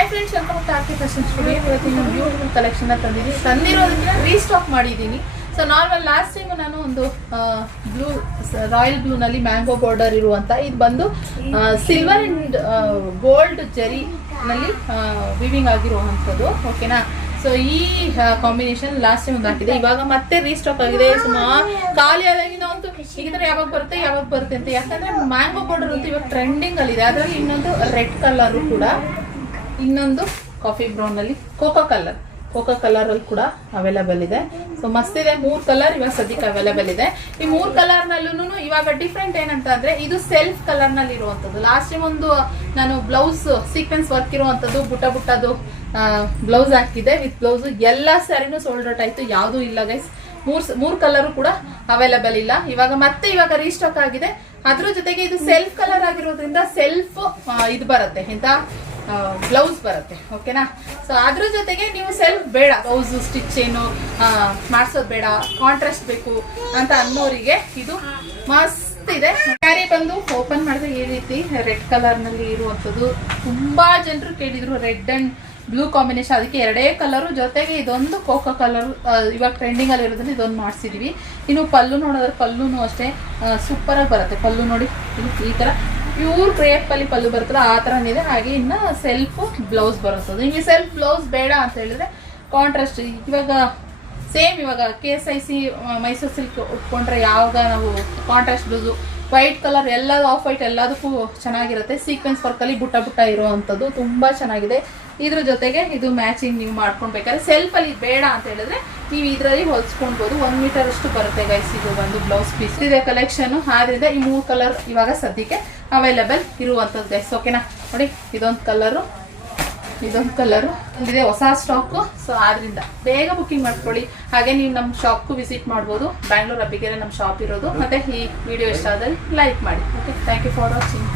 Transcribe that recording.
Hi friends, welcome to RK fashion studio. ಇವತ್ತಿನ beautiful collection ತಂದಿರೋದಕ್ಕೆ restock ಮಾಡಿದ್ದೀನಿ. So normal last time ನಾನು ಒಂದು ಬ್ಲೂ ರಾಯಲ್ ಬ್ಲೂ ನಲ್ಲಿ ಮ್ಯಾಂಗೋ ಬಾರ್ಡರ್ ಇರುವಂತ, ಇದು ಬಂದು ಸಿಲ್ವರ್ ಅಂಡ್ ಗೋಲ್ಡ್ ಜರಿ ನಲ್ಲಿ ವಿವಿಂಗ್ ಆಗಿರುವಂಥದ್ದು. ಓಕೆನಾ. ಸೊ ಈ ಕಾಂಬಿನೇಷನ್ ಲಾಸ್ಟ್ ಟೈಮ್ ಒಂದು ಹಾಕಿದೆ, ಇವಾಗ ಮತ್ತೆ ರೀಸ್ಟಾಕ್ ಆಗಿದೆ. ಸುಮಾರು ಖಾಲಿ ಆದಾಗಿನ ಒಂದು ಈ ತರ ಯಾವಾಗ ಬರುತ್ತೆ ಅಂತ. ಯಾಕಂದ್ರೆ ಮ್ಯಾಂಗೋ ಬಾರ್ಡರ್ ಅಂತೂ ಇವಾಗ ಟ್ರೆಂಡಿಂಗ್ ಅಲ್ಲಿ ಇದೆ. ಅದರಲ್ಲಿ ಇನ್ನೊಂದು ರೆಡ್ ಕಲರ್ ಕೂಡ, ಇನ್ನೊಂದು ಕಾಫಿ ಬ್ರೌನ್ ಅಲ್ಲಿ ಕೋಕೋ ಕಲರ್ ಅಲ್ಲಿ ಕೂಡ ಅವೈಲೇಬಲ್ ಇದೆ. ಸೊ ಮಸ್ತ್ ಇದೆ. 3 ಕಲರ್ ಇವಾಗ ಸದ್ಯಕ್ಕೆ ಅವೈಲೇಬಲ್ ಇದೆ. ಈ 3 ಕಲರ್ ನಲ್ಲೂ ಇವಾಗ ಡಿಫ್ರೆಂಟ್ ಏನಂತ ಅಂದ್ರೆ, ಇದು ಸೆಲ್ಫ್ ಕಲರ್ ನಲ್ಲಿ ಇರುವಂತದ್ದು. ಲಾಸ್ಟ್ ಟೈಮ್ ಒಂದು ನಾನು ಬ್ಲೌಸ್ ಸೀಕ್ವೆನ್ಸ್ ವರ್ಕ್ ಇರುವಂತದ್ದು ಬುಟ್ಟದು ಬ್ಲೌಸ್ ಹಾಕಿದೆ. ವಿತ್ ಬ್ಲೌಸ್ ಎಲ್ಲ ಸ್ಯಾರಿನೂ ಸೋಲ್ಡ್ ಔಟ್ ಆಯ್ತು, ಯಾವ್ದು ಇಲ್ಲ ಗೈಸ್. 3 ಕಲರ್ ಕೂಡ ಅವೈಲೇಬಲ್ ಇಲ್ಲ. ಇವಾಗ ರೀಸ್ಟಾಕ್ ಆಗಿದೆ. ಅದ್ರ ಜೊತೆಗೆ ಇದು ಸೆಲ್ಫ್ ಕಲರ್ ಆಗಿರೋದ್ರಿಂದ ಸೆಲ್ಫ್ ಇದು ಬರುತ್ತೆ, ಇಂತ ಬ್ಲೌಸ್ ಬರುತ್ತೆ. ಓಕೆನಾ. ಸೊ ಅದ್ರ ಜೊತೆಗೆ ನೀವು ಸೆಲ್ಫ್ ಬೇಡ, ಬ್ಲೌಸ್ ಸ್ಟಿಚ್ ಏನು ಮಾಡಿಸೋದು ಬೇಡ, ಕಾಂಟ್ರಾಸ್ಟ್ ಬೇಕು ಅಂತ ಅನ್ನೋರಿಗೆ ಇದು ಮಸ್ತ್ ಇದೆ. ಸ್ಯಾರಿ ಬಂದು ಓಪನ್ ಮಾಡಿದ್ರೆ ಈ ರೀತಿ ರೆಡ್ ಕಲರ್ ನಲ್ಲಿ ಇರುವಂತದ್ದು. ತುಂಬಾ ಜನರು ಕೇಳಿದ್ರು ರೆಡ್ ಅಂಡ್ ಬ್ಲೂ ಕಾಂಬಿನೇಷನ್, ಅದಕ್ಕೆ 2 ಕಲರ್ ಜೊತೆಗೆ ಇದೊಂದು ಕೋಕೋ ಕಲರ್ ಇವಾಗ ಟ್ರೆಂಡಿಂಗ್ ಅಲ್ಲಿ ಇರೋದ್ರಿಂದ ಇದೊಂದು ಮಾಡಿಸಿದೀವಿ. ಇನ್ನು ಪಲ್ಲು ನೋಡೋದ್ರೆ ಪಲ್ಲುನು ಅಷ್ಟೇ ಸೂಪರ್ ಆಗಿ ಬರುತ್ತೆ. ಪಲ್ಲು ನೋಡಿ ಈ ತರ ಪ್ಯೂರ್ ಕ್ರೇಪ್ ಅಲ್ಲಿ ಪಲ್ಲು ಬರ್ತದೆ, ಆ ತರನಿದೆ. ಹಾಗೆ ಇನ್ನ ಸೆಲ್ಫ್ ಬ್ಲೌಸ್ ಬರುತ್ತದೆ. ನಿಮಗೆ ಸೆಲ್ಫ್ ಬ್ಲೌಸ್ ಬೇಡ ಅಂತ ಹೇಳಿದ್ರೆ ಕಾಂಟ್ರಾಸ್ಟ್ ಇವಾಗ ಸೇಮ್ ಇವಾಗ KSIC ಮೈಸೂರು ಸಿಲ್ಕ್ ಉಟ್ಕೊಂಡ್ರೆ ಯಾವಾಗ ನಾವು ಕಾಂಟ್ರಾಸ್ಟ್ ಬ್ಲೌಸು ವೈಟ್ ಕಲರ್ ಎಲ್ಲದು ಆಫ್ ವೈಟ್ ಎಲ್ಲದಕ್ಕೂ ಚೆನ್ನಾಗಿರುತ್ತೆ. ಸೀಕ್ವೆನ್ಸ್ ವರ್ಕ್ ಅಲ್ಲಿ ಬುಟ್ಟ ಇರುವಂತದ್ದು ತುಂಬಾ ಚೆನ್ನಾಗಿದೆ. ಇದ್ರ ಜೊತೆಗೆ ಇದು ಮ್ಯಾಚಿಂಗ್ ನೀವು ಮಾಡ್ಕೊಳ್ಬೇಕಾದ್ರೆ ಸೆಲ್ಫ್ ಅಲ್ಲಿ ಬೇಡ ಅಂತ ಹೇಳಿದ್ರೆ ನೀವು ಇದರಲ್ಲಿ ಹೊಲ್ಸ್ಕೊಳ್ಬಹುದು. 1 ಮೀಟರ್ ಅಷ್ಟು ಬರುತ್ತೆ ಗೈಸ್. ಇದು ಒಂದು ಬ್ಲೌಸ್ ಪೀಸ್ ಇದೆ ಕಲೆಕ್ಷನ್. ಆದ್ರಿಂದ ಈ 3 ಕಲರ್ ಇವಾಗ ಸದ್ಯಕ್ಕೆ ಅವೈಲೇಬಲ್ ಇರುವಂತದ್ದು ಗೈಸ್. ಓಕೆನಾ. ನೋಡಿ ಇದೊಂದು ಕಲರು ಇದೆ, ಹೊಸ ಸ್ಟಾಕ್. ಸೊ ಆದ್ರಿಂದ ಬೇಗ ಬುಕಿಂಗ್ ಮಾಡ್ಕೊಳ್ಳಿ. ಹಾಗೆ ನೀವು ನಮ್ಮ ಶಾಪ್ಗೂ ವಿಸಿಟ್ ಮಾಡ್ಬೋದು. ಬ್ಯಾಂಗ್ಳೂರ್ ಅಬ್ಬಿಗೆರೆ ನಮ್ಮ ಶಾಪ್ ಇರೋದು. ಮತ್ತೆ ಈ ವಿಡಿಯೋ ಇಷ್ಟ ಆದಲ್ಲಿ ಲೈಕ್ ಮಾಡಿ. Okay, thank you for watching.